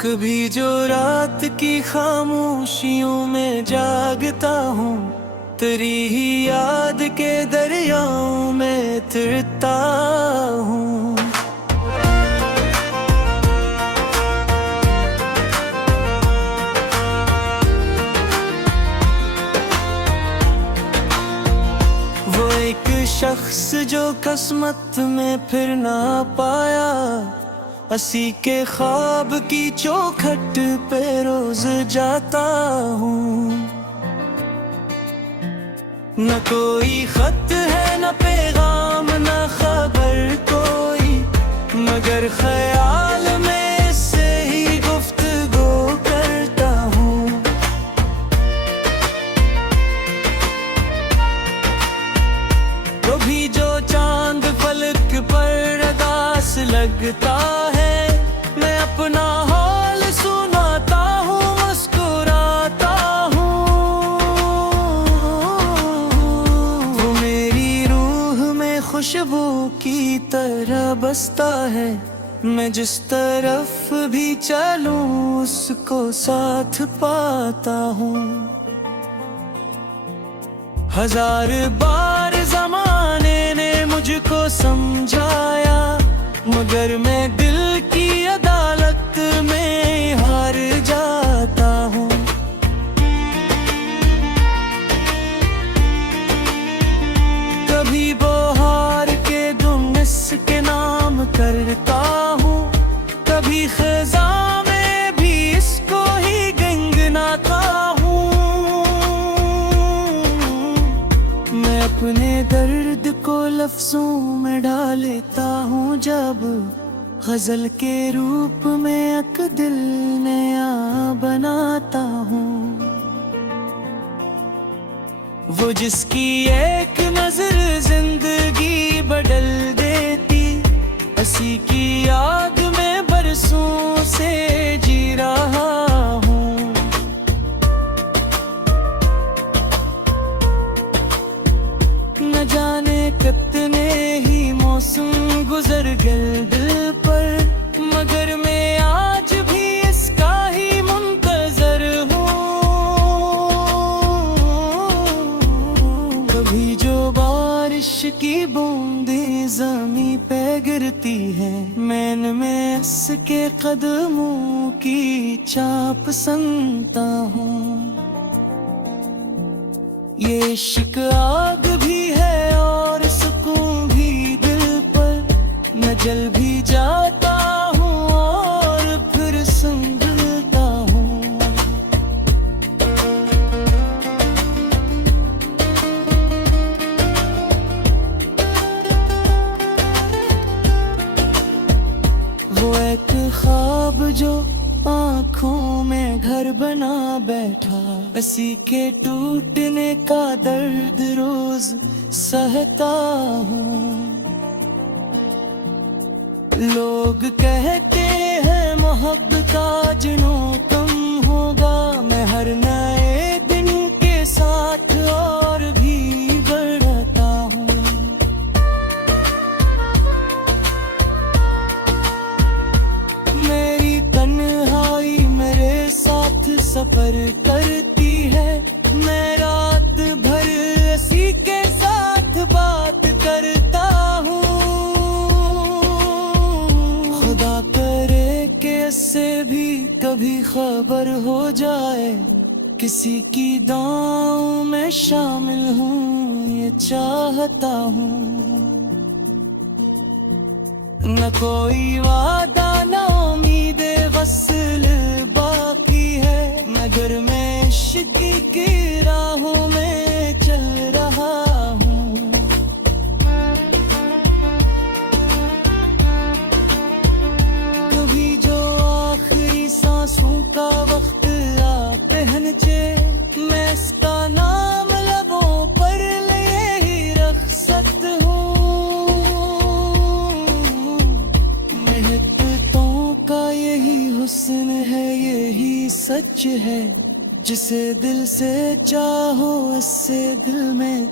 कभी जो रात की खामोशियों में जागता हूँ, तेरी ही याद के दरियाओं में तैरता हूँ। वो एक शख्स जो किस्मत में फिर ना पाया, हंसी के ख्वाब की चौखट पे रोज जाता हूँ। न कोई खत है न पैगाम न खबर कोई, मगर ख्याल में से ही गुफ्तगू करता हूँ। कभी जो चांद फलक पर अदास लगता है, मैं अपना हाल सुनाता हूँ, मुस्कुराता हूँ। वो मेरी रूह में खुशबू की तरह बसता है, मैं जिस तरफ भी चलूं उसको साथ पाता हूँ। हजार बार ज़माने ने मुझको समझाया, मगर मैं दिल की अदालत में हार जाता हूँ। कभी बहार के दुम इसके नाम करता हूँ, कभी ख़ज़ां में भी इसको ही गुनगुनाता हूँ। मैं अपने दर्द को लफ्ज़ों में ढाल लेता हूँ, जब गज़ल के रूप में एक दिल नया बनाता हूँ। वो जिसकी एक नजर जिंदगी बदल देती, उसी की याद में बरसों से जी रहा हूँ। न जाने कितने ही मौसम गुजर गए दिल पर, मगर मैं आज भी इसका ही मुंतजर हूँ। कभी जो बारिश की बूंदें ज़मीं पे गिरती है, मैंने में इसके कदमों की छाप सुनता हूँ। ये इश्क आग भी है और सुकून भी दिल पर, मैं जल भी जाता हूँ और फिर संभलता हूँ। वो एक ख्वाब जो आँखों में घर बना बैठा, इसी के टूटने का दर्द रोज सहता हूँ। लोग कहते हैं मोहब्बत का जुनून कम होगा, मैं हर नए दिन के साथ और भी बढ़ता हूँ। मेरी तन्हाई मेरे साथ सफर करती है, मैं रात भर इसी के साथ बात करता हूँ। खुदा करे कि इससे भी कभी खबर हो जाए, किसी की दांव में शामिल हूँ ये चाहता हूँ। न कोई वादा न उम्मीद वसल बाकी है, मगर मैं इश्क की राहों में चल रहा हूँ। कभी जो आखिरी सांसों का वक्त आ पहनचे, मैं इसका नाम लबों पर ले ही रख सकता हूँ। मेहनतों का यही हुस्न है, यही सच है, जिसे दिल से चाहो उससे दिल में